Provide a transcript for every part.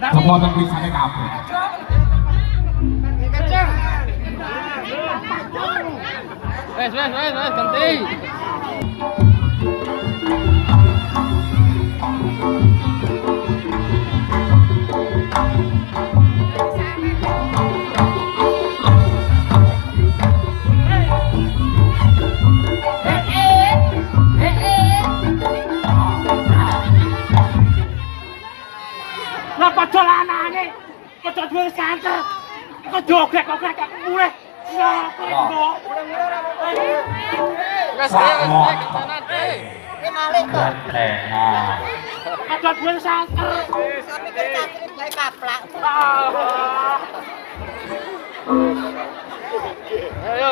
Kepotong pisane kabeh. Wes ganti. Dolanane kok duwe santet kok joget kok gak mulih ya kok Wes kanan malih kok kok duwe santet sampe kecacrit gawe kaplak ayo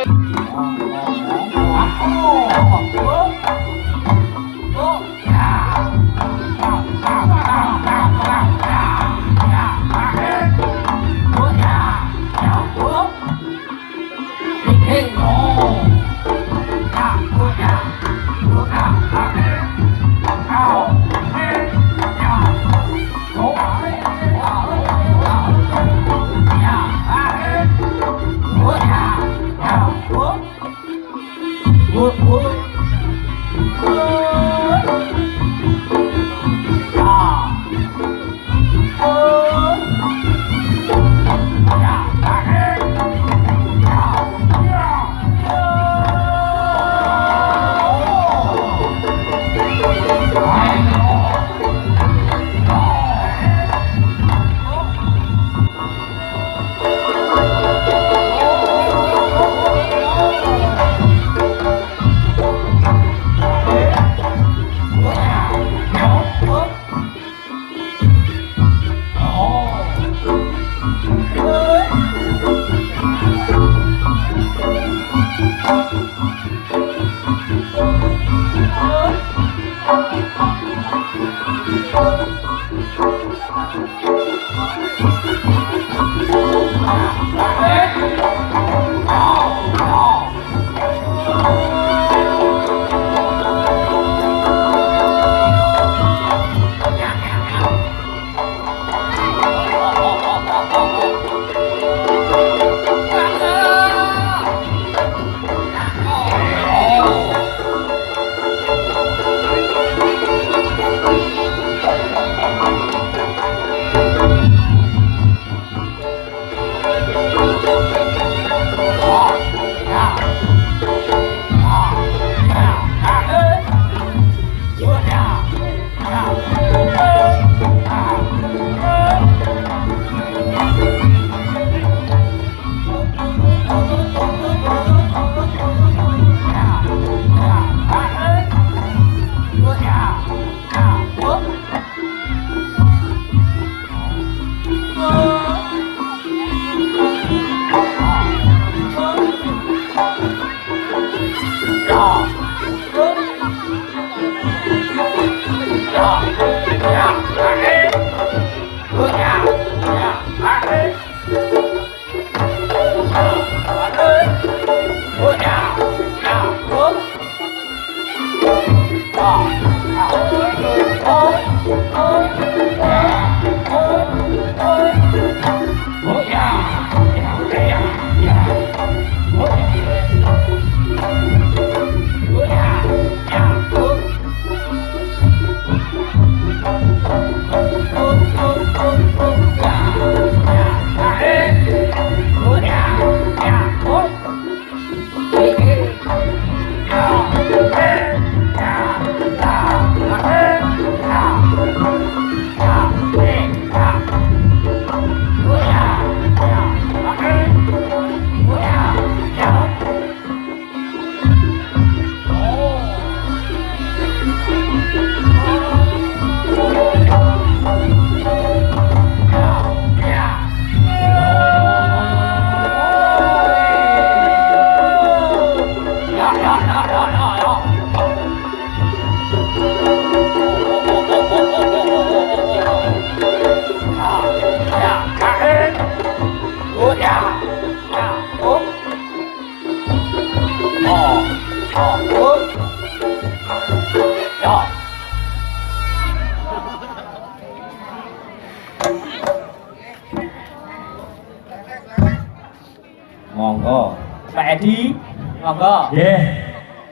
monggo. Nggih.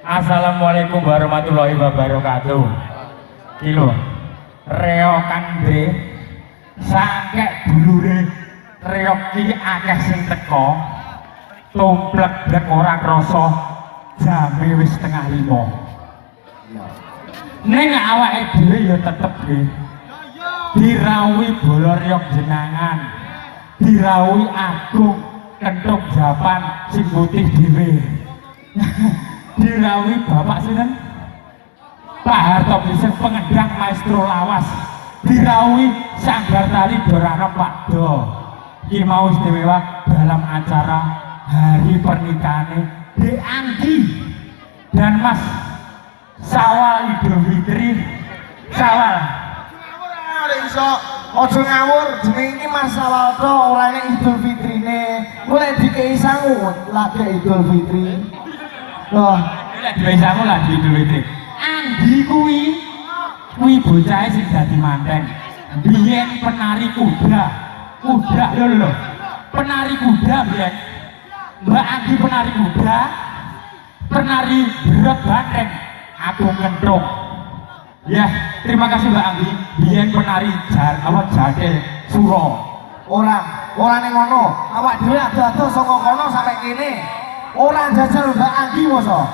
Assalamualaikum warahmatullahi wabarakatuh. Iki lho. Reokan Bre. Saking dulure reok iki akeh sing teko. Tumplek ora krasa jame wis 4:30. Ning awake dhewe ya tetep nggih. Dirawuhi bola reok jenangan. Dirawuhi agung kentuk japan sing putih dhewe. Dirawuhi bapak sinten? Pak Harto Bliseng pengendang maestro lawas. Dirawuhi Sanggar Tari Dorana Pak Do. Iki mau istimewa dalam acara hari pernikahan Dek Anggi dan Mas Sawal Idul Fitri. Sawal. Ojo ngawur, jeneng iki Mas Sawal to, orane Idul Fitrine. Mulai dikei sangu lagi Idul Fitri. Loh, Lek dhewe sangu lagi Idul Fitri. Anggi kuwi bocahe sing dadi manten. Biyen penari kuda. Kuda lho. Penari kuda biyen. Mbak Anggi penari kuda. Penari berat banteng. Aku ngentrong. Ya, terima kasih Mbak Anggi. Biyen penari jadil suro. ora ning ngono. Awak dhewe ado-ado saka kono sampe kene. Ora jajal Mbak Anggi mosok.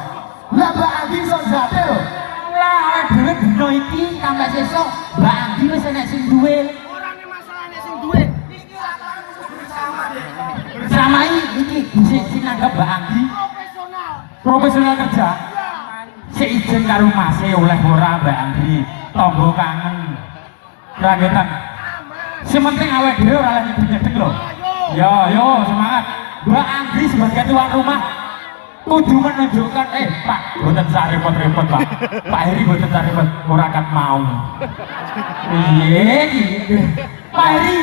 Lah Mbak Anggi iso jadil. Lah awake dhewe dino iki sampe sesuk Mbak Anggi wis enek sing duwe. Ora nek masalah nek sing duwe. Iki lapangan bersama. Bersama iki sing nanggap Mbak Anggi profesional kerja. Seizin karo Mas oleh ora Mbak Anggi. Tangga kangen. Rangetan. Sing penting awake dhewe ora lagi nyedek lho. Yo semangat. Mbak Anggi sebagai tuan rumah kudu menunjukkan Pak, boten sak repot-repot Pak. Pak Heri boten sak repot, ora kat mau. Piye? Pak Heri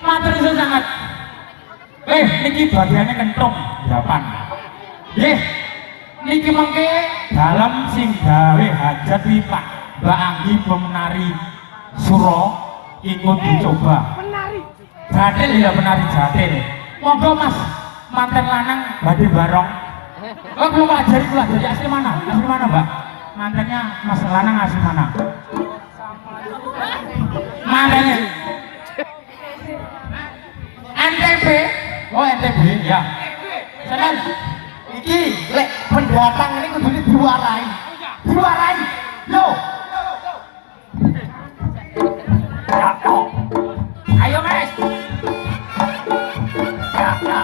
matur nuwun sangat. Niki bagiannya kentung japan. Nggih. Niki mengke dalam sing gawe hajat wi Pak Mbak Anggi pemenari suro ikut dicoba. Penari. Jatil ya penari jatil. Monggo Mas manten lanang badhe barong. Oh belum ajari kula jadi asli mana? Asli mana Mbak? Mantennya Mas lanang asli mana? Mantennya NTB. Oh NTB ya. Senang. Iki lek pendatang ini kudu diwarai. Diwarai. Yo. Ayo Mas. Ya.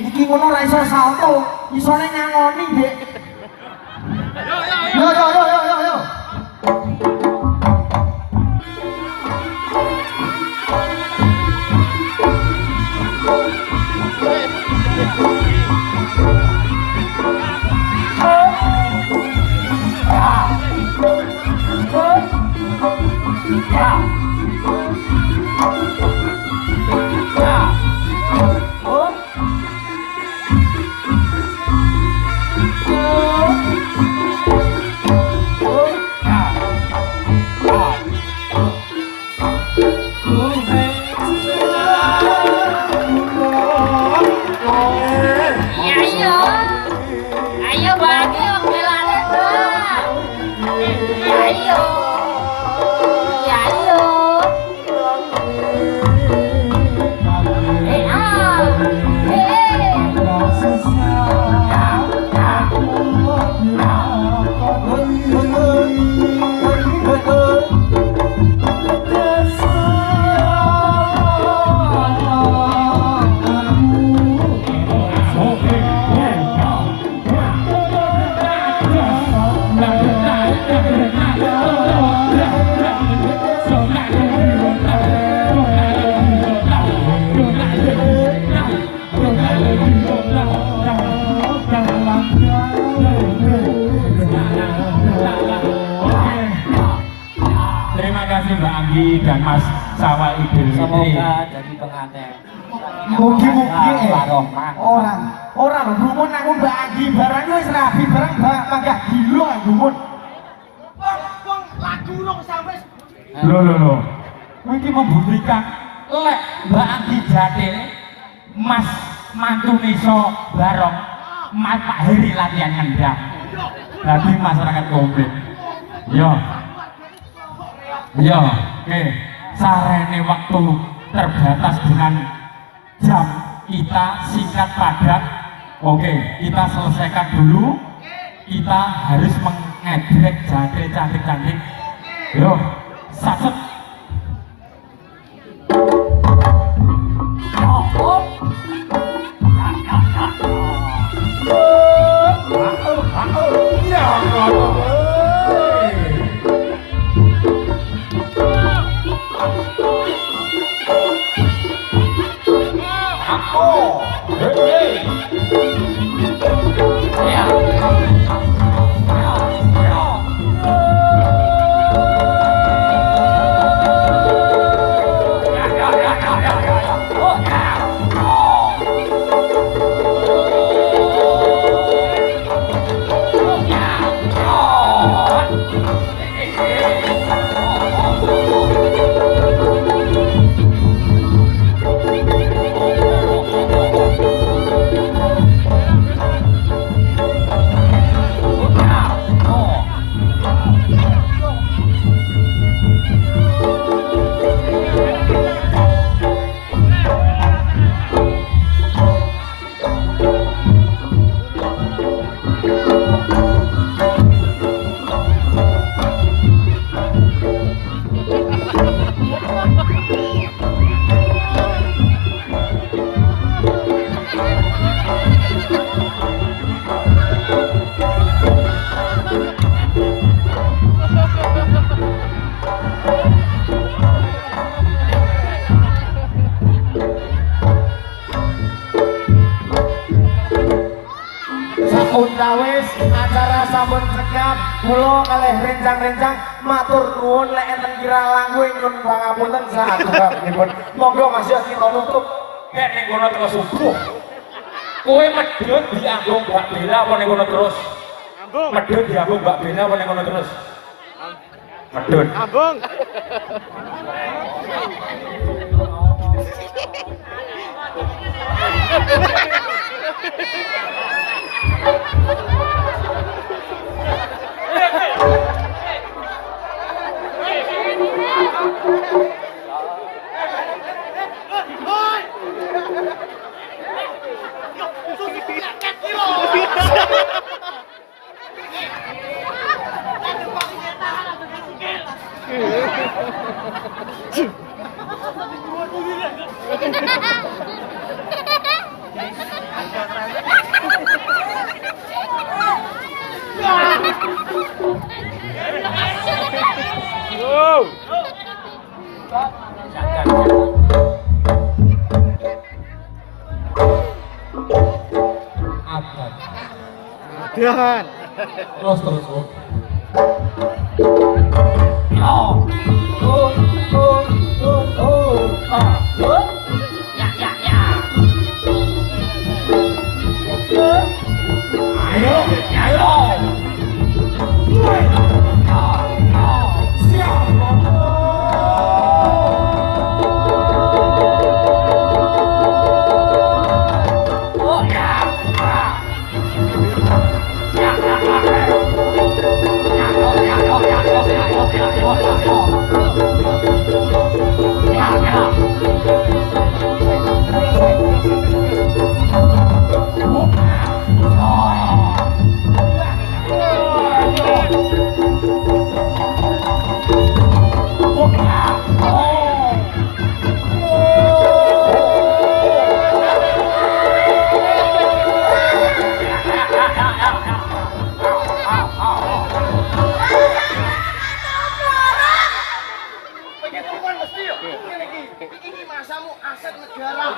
Iki ngono ora iso salto, isone nyangoni, Dek. Yo. Anggi dan Mas Sawa Idul Fitri. Semoga jadi pengantin. Mugi-mugi Warohmah. orang lho gumun aku Mbak Anggi barang wis rapi barang mangga gila gumun. Wong lagu nang sampe Lho. Kowe iki membuktikan lek Mbak Anggi Jatil Mas mantune iso bareng Mas Pak Heri latihan ngendang. Dadi masyarakat komplit. Yo. Oke. Sarene waktu terbatas dengan jam kita singkat padat. Oke, kita selesaikan dulu. Kita harus mengedrek Jatil cantik-cantik. Yo, saset. Untawis acara sampun cekap kula kalih rencang-rencang matur nuwun lek enten kira langkung nyuwun pangapunten sahabatipun. Monggo Mas Yos kita nutup. Nek ning kono terus subuh. Kowe medhot dianggo Mbak Bella apa ning kono terus? Ambung. Medhot dianggo Mbak Bella apa ning kono terus? Medhot. Ambung. Jangan. Terus. Ini masamu aset negara.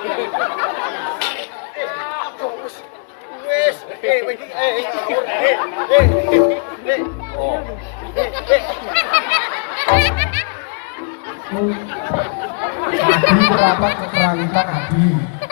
Adi merapat ke kerawitan Adi.